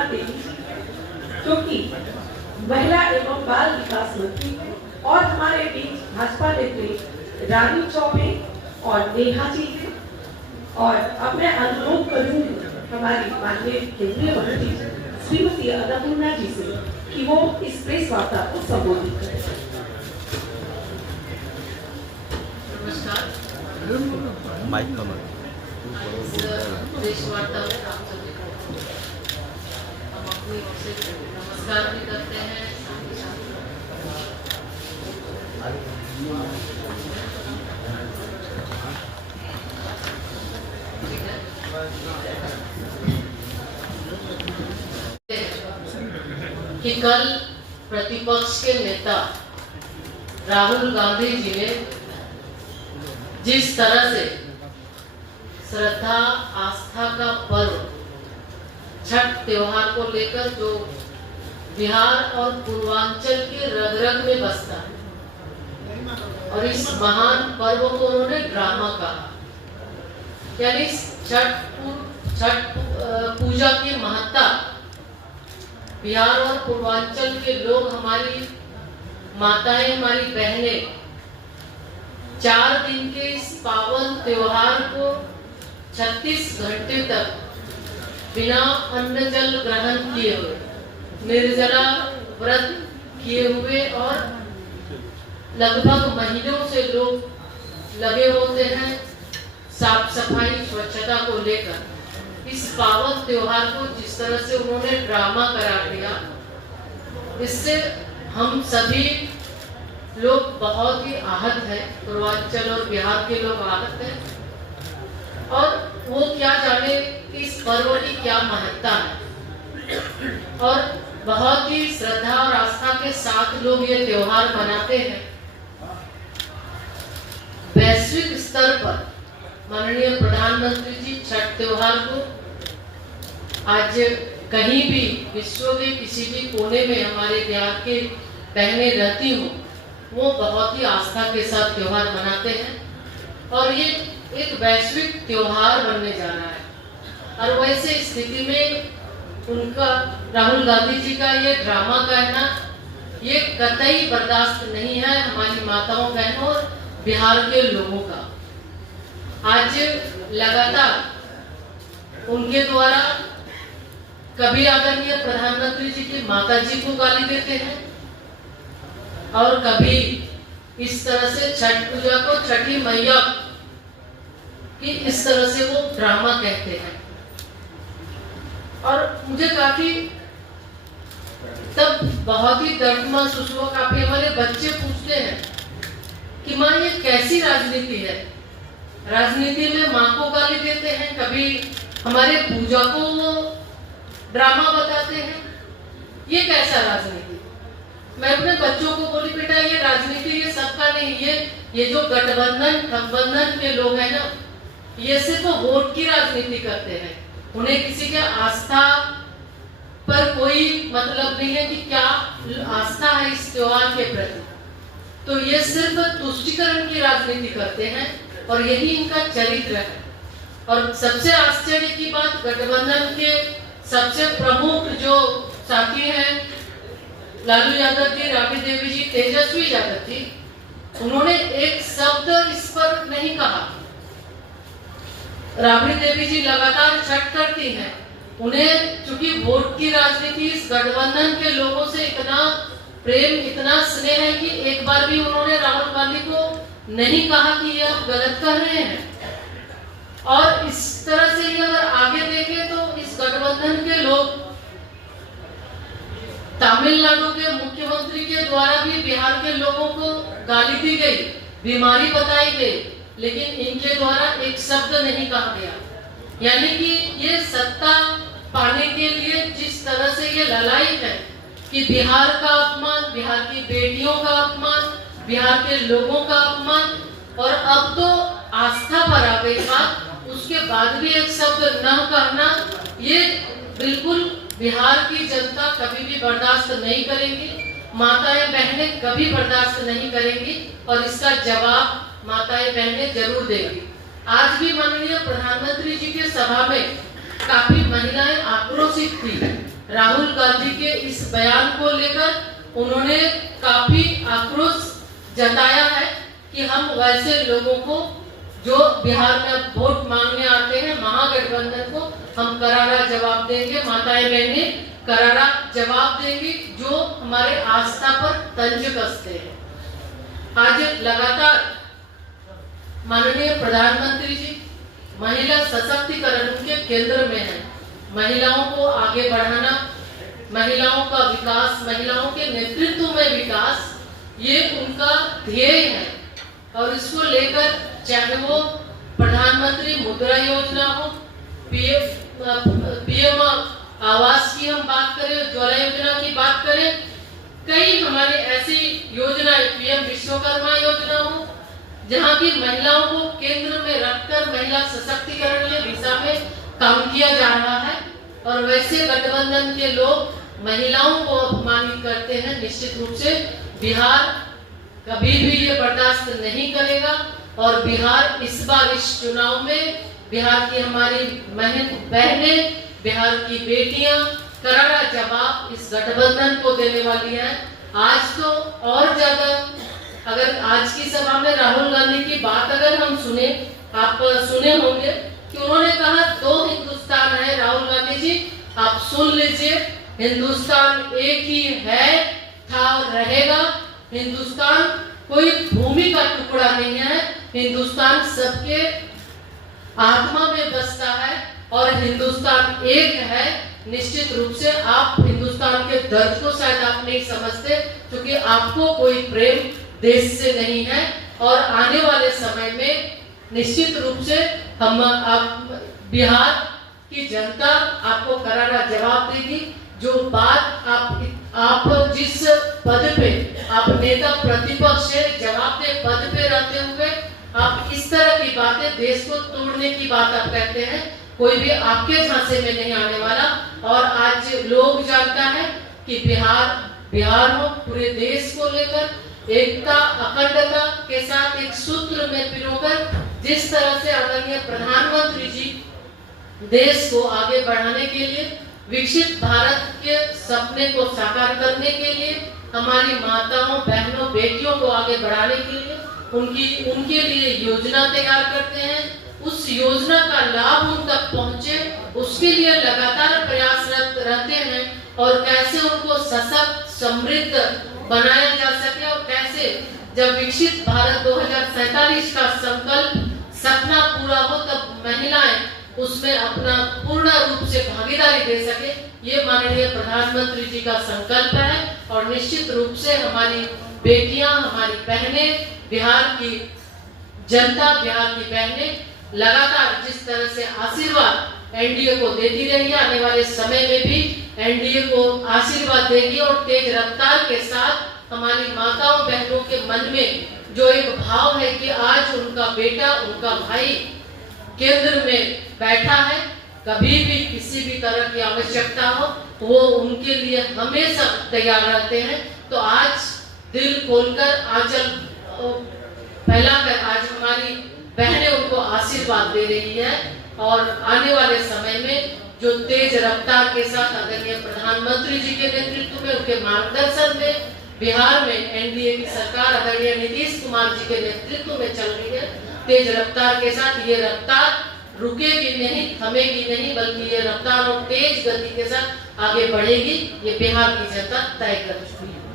अन्नपूर्णा देवी जो कि महिला एवं बाल विकास मंत्री है, और हमारे बीच भाजपा नेत्री रानी चौबे और नेहा जी हैं। और अब मैं अनुरोध करूंगी हमारी माननीय केंद्रीय मंत्री श्रीमती अन्नपूर्णा जी से कि वो इस प्रेस वार्ता को संबोधित करें। नमस्कार। माइक कमर प्रेस वार्ता में आप सभी को हम अपनी ओर से नमस्कार भी करते हैं। कि कल प्रतिपक्ष के नेता राहुल गांधी जी ने जिस तरह से श्रद्धा आस्था का पर्व छठ त्योहार को लेकर जो बिहार और पूर्वांचल के रग रग में बसता है और इस महान पर्व को उन्होंने ड्रामा कहा, यानी छठ पूजा की महत्ता बिहार और पूर्वांचल के लोग, हमारी माताएं, हमारी बहनें 4 दिन के इस पावन त्योहार को 36 घंटे तक बिना अन्न जल ग्रहण किए हुए, निर्जला व्रत किए हुए और लगभग महीनों से लोग लगे होते हैं साफ सफाई स्वच्छता को लेकर। इस पावन त्योहार को जिस तरह से उन्होंने ड्रामा करार दिया, इससे हम सभी लोग बहुत ही आहत हैं। पूर्वांचल और बिहार के लोग आहत हैं और वो क्या जाने इस पर्व की क्या महत्ता है। और बहुत ही श्रद्धा और आस्था के साथ लोग ये त्योहार मनाते हैं। वैश्विक स्तर पर माननीय प्रधानमंत्री जी छठ त्योहार को आज कहीं भी विश्व के किसी भी कोने में हमारे बिहार के बहनें रहती हो, वो बहुत ही आस्था के साथ त्योहार मनाते हैं और ये एक वैश्विक त्योहार बनने जा रहा है। और वैसे स्थिति में उनका, राहुल गांधी जी का ये ड्रामा कहना ये कतई बर्दाश्त नहीं है हमारी माताओं बहनों और बिहार के लोगों का। आज लगातार उनके द्वारा कभी आदरणीय प्रधानमंत्री जी की माता जी को गाली देते हैं और कभी इस तरह से छठ पूजा को छठी मैया की इस तरह से वो ड्रामा कहते हैं। और मुझे काफी तब बहुत ही दर्द महसूस हुआ। काफी हमारे बच्चे पूछते हैं कि माँ ये कैसी राजनीति है। राजनीति में माँ को गाली देते हैं, कभी हमारे पूजा को वो ड्रामा बताते हैं, ये कैसा राजनीति। मैं अपने बच्चों को बोली बेटा ये राजनीति ये सबका नहीं, ये जो गठबंधन ठगबंधन के लोग हैं ना, ये सिर्फ वोट की राजनीति करते हैं। उन्हें किसी के आस्था पर कोई मतलब नहीं है कि क्या आस्था है इस त्योहार के प्रति, तो ये सिर्फ तुष्टीकरण की राजनीति करते हैं और यही इनका चरित्र है। और सबसे आश्चर्य की बात, गठबंधन के सबसे प्रमुख जो साथी हैं लालू यादव जी, राबड़ी देवी जी, तेजस्वी यादव जी, उन्होंने एक शब्द इस पर नहीं कहा। राबड़ी देवी जी लगातार छठ करती हैं, उन्हें चूंकि वोट की राजनीति इस गठबंधन के लोगों से इतना प्रेम इतना स्नेह है कि एक बार भी उन्होंने राहुल गांधी को नहीं कहा कि ये आप गलत कर रहे हैं। और इस तरह से ही अगर आगे देखें तो इस गठबंधन के लोग, तमिलनाडु के मुख्यमंत्री के द्वारा भी बिहार के लोगों को गाली दी गई, बीमारी बताई गई, लेकिन इनके द्वारा एक शब्द नहीं कहा गया। यानी कि ये सत्ता पाने के लिए जिस तरह से ये लड़ाई है कि बिहार का अपमान, बिहार की बेटियों का अपमान, बिहार के लोगों का अपमान, और अब तो आस्था पर आ गई बात, उसके बाद भी एक शब्द न कहना, ये बिल्कुल बिहार की जनता कभी भी बर्दाश्त नहीं करेगी, माताएं बहनें कभी बर्दाश्त नहीं करेंगी और इसका जवाब माताएं बहनें जरूर देंगी। आज भी माननीय प्रधानमंत्री जी के सभा में काफी महिलाएं आक्रोशित थी, राहुल गांधी के इस बयान को लेकर उन्होंने काफी आक्रोश जताया है कि हम वैसे लोगों को जो बिहार में वोट मांगने आते हैं, महागठबंधन को हम करारा जवाब देंगे, माताएं बहनें करारा जवाब देंगी जो हमारे आस्था पर तंज कसते हैं। आज लगातार माननीय प्रधानमंत्री जी महिला सशक्तिकरण के केंद्र में है। महिलाओं को आगे बढ़ाना, महिलाओं का विकास, महिलाओं के नेतृत्व में विकास, ये उनका ध्येय है। और इसको लेकर चाहे वो प्रधानमंत्री मुद्रा योजना हो, पीएम आवास की हम बात करें, उज्ज्वला योजना की बात करें, कई हमारी ऐसी योजनाएं, पीएम विश्वकर्मा योजना हो, जहां की महिलाओं को केंद्र में रखकर महिला सशक्तिकरण की दिशा में काम किया जा रहा है। और वैसे गठबंधन के लोग महिलाओं को अपमानित करते हैं। निश्चित रूप से बिहार कभी भी ये बर्दाश्त नहीं करेगा और बिहार इस बार इस चुनाव में बिहार की हमारी बहनें, बिहार की बेटियां करारा जवाब इस गठबंधन को देने वाली है। आज तो और ज्यादा, अगर आज की सभा में राहुल गांधी की बात अगर हम सुने, आप सुने होंगे कि उन्होंने कहा 2 हिंदुस्तान है। राहुल गांधी जी आप सुन लीजिए, हिंदुस्तान एक ही है, था और रहेगा। हिंदुस्तान कोई भूमि का टुकड़ा नहीं है, हिंदुस्तान सबके आत्मा में बसता है और हिंदुस्तान एक है। निश्चित रूप से आप हिंदुस्तान के दर्द को शायद आप नहीं समझते, क्योंकि आपको कोई प्रेम देश से नहीं है। और आने वाले समय में निश्चित रूप से हम बिहार की जनता आपको करारा जवाब देगी। जो बात आप जिस पद पे आप नेता प्रतिपक्ष है, जवाबदेह पद पे रहते हुए आप इस तरह की बातें, देश को तोड़ने की बात आप कहते हैं, कोई भी आपके झांसे में नहीं आने वाला। और आज लोग जानता है कि बिहार हो, पूरे देश को लेकर एकता, अखंडता के साथ एक सूत्र में पिरोकर जिस तरह से आदरणीय प्रधानमंत्री जी देश को आगे बढ़ाने के लिए, विकसित भारत के सपने को साकार करने के लिए, हमारी माताओं, बहनों, बेटियों को आगे बढ़ाने के लिए उनके लिए योजना तैयार करते हैं। उस योजना का लाभ उन तक पहुंचे, उसके लिए लगातार प्रयासरत रहते हैं। और कैसे उनको सशक्त, समृद्ध बनाया जा सके और कैसे जब विकसित भारत 2047 का संकल्प, सपना पूरा हो, तब महिलाएं उसमें अपना पूर्ण रूप से भागीदारी दे सके, ये माननीय प्रधानमंत्री जी का संकल्प है। और निश्चित रूप से हमारी बेटियां, हमारी बहनें, बिहार की जनता, बिहार की बहनें लगातार जिस तरह से आशीर्वाद एनडीए को देती रही है, आने वाले समय में भी एनडीए को आशीर्वाद देगी। और तेज रफ्तार के साथ हमारी माताओं, बहनों के मन में जो एक भाव है कि आज उनका बेटा, उनका भाई केंद्र में बैठा है, कभी भी किसी भी तरह की आवश्यकता हो वो उनके लिए हमेशा तैयार रहते हैं। तो आज दिल खोलकर, आंचल फैलाकर आज हमारी बहनें उनको आशीर्वाद दे रही है। और आने वाले समय में जो तेज रफ्तार के साथ आदरणीय प्रधानमंत्री जी के नेतृत्व में, उनके मार्गदर्शन में बिहार में एनडीए की सरकार आदरणीय नीतीश कुमार जी के नेतृत्व में चल रही है, तेज रफ्तार के साथ ये रफ्तार रुकेगी नहीं, थमेगी नहीं, बल्कि ये रफ्तार और तेज गति के साथ आगे बढ़ेगी। ये बिहार की जनता तय कर चुकी है।